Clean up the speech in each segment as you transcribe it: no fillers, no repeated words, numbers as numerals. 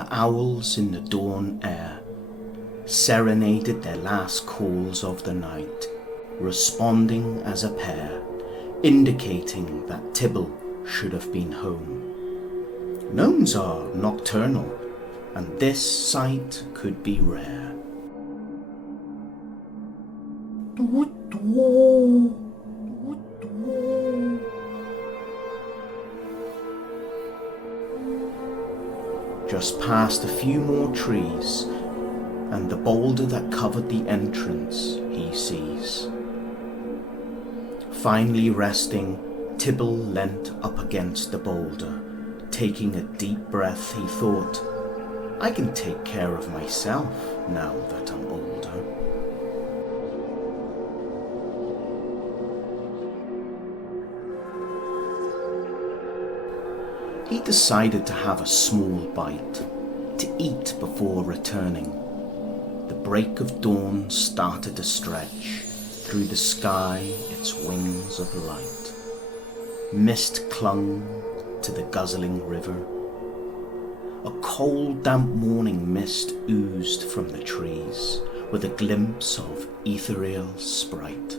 the owls in the dawn air serenaded their last calls of the night, responding as a pair, indicating that Tibble should have been home. Gnomes are nocturnal, and this sight could be rare. Just past a few more trees, and the boulder that covered the entrance he sees. Finally resting, Tibble leant up against the boulder. Taking a deep breath, he thought, I can take care of myself now that I'm older. He decided to have a small bite, to eat before returning. The break of dawn started to stretch through the sky its wings of light. Mist clung to the guzzling river. A cold, damp morning mist oozed from the trees with a glimpse of ethereal sprite.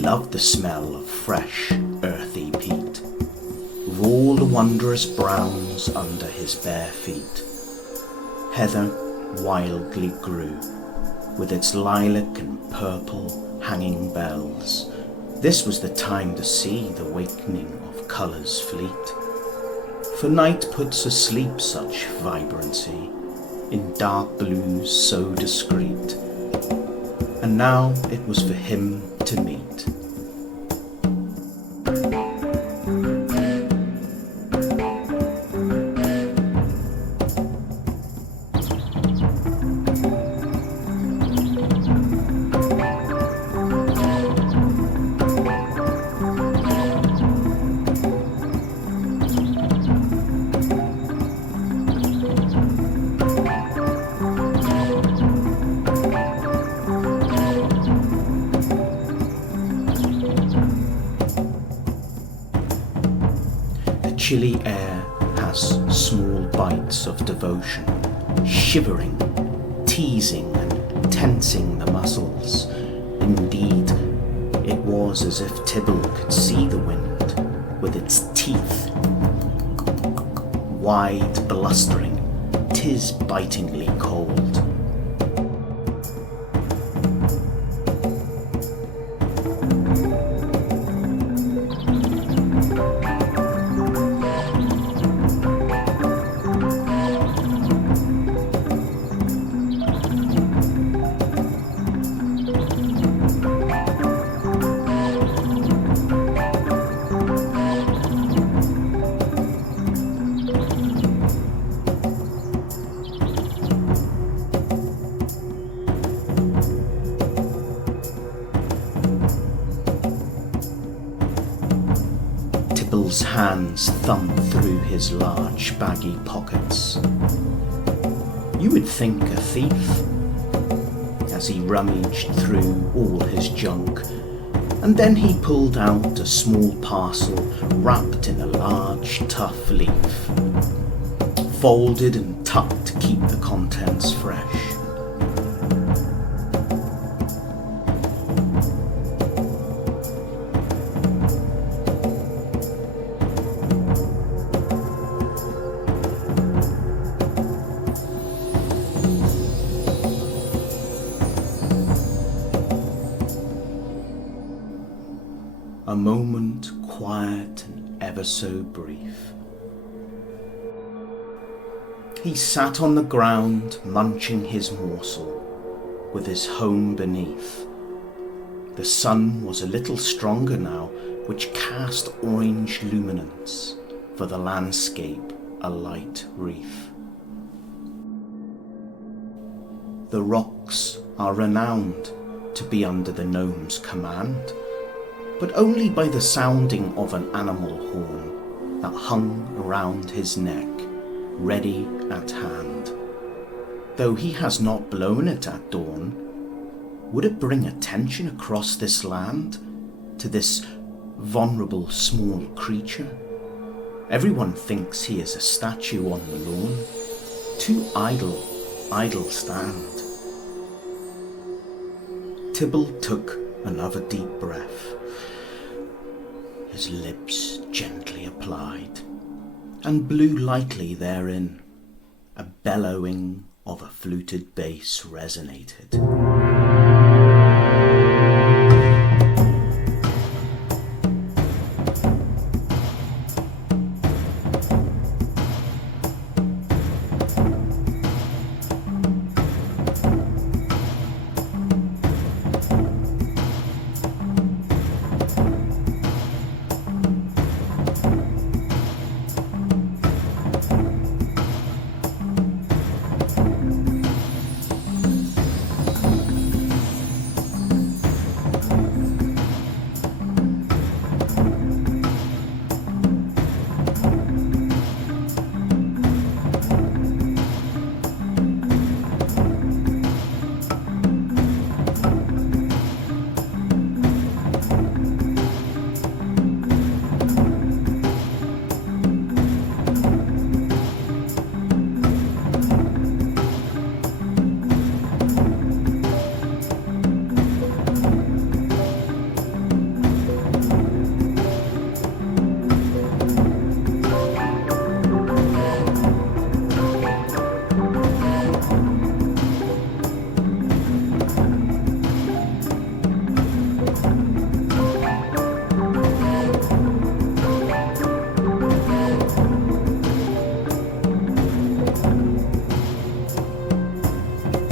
Loved the smell of fresh, earthy peat, with all the wondrous browns under his bare feet. Heather wildly grew, with its lilac and purple hanging bells. This was the time to see the wakening of colours fleet. For night puts asleep such vibrancy, in dark blues so discreet. And now it was for him to meet. Chilly air has small bites of devotion, shivering, teasing and tensing the muscles. Indeed, it was as if Tibble could see the wind with its teeth, wide blustering, 'tis bitingly cold. Tibble's hands thumbed through his large baggy pockets. You would think a thief, as he rummaged through all his junk, and then he pulled out a small parcel wrapped in a large, tough leaf, folded and tucked to keep the contents fresh. A moment quiet and ever so brief. He sat on the ground, munching his morsel, with his home beneath. The sun was a little stronger now, which cast orange luminance for the landscape a light wreath. The rocks are renowned to be under the gnome's command, but only by the sounding of an animal horn that hung around his neck, ready at hand. Though he has not blown it at dawn, would it bring attention across this land to this vulnerable small creature? Everyone thinks he is a statue on the lawn, too idle stand. Tibble took another deep breath, his lips gently applied, and blew lightly therein. A bellowing of a fluted bass resonated.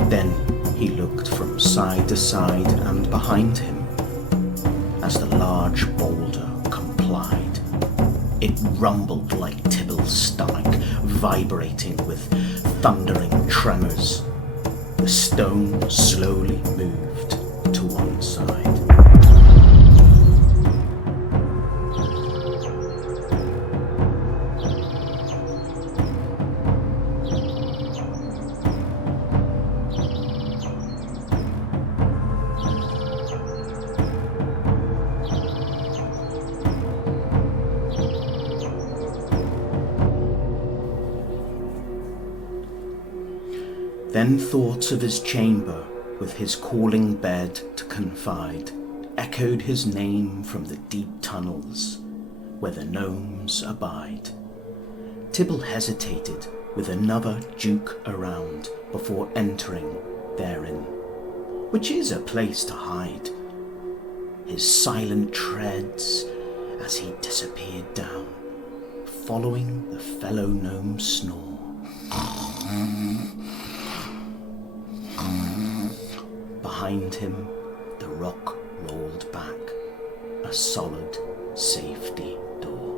Then he looked from side to side and behind him as the large boulder complied. It rumbled like Tibble's stomach, vibrating with thundering tremors. The stone slowly moved to one side. Then thoughts of his chamber, with his calling bed to confide, echoed his name from the deep tunnels where the gnomes abide. Tibble hesitated with another duke around before entering therein, which is a place to hide. His silent treads as he disappeared down, following the fellow gnome's snore. Behind him, the rock rolled back, a solid safety door.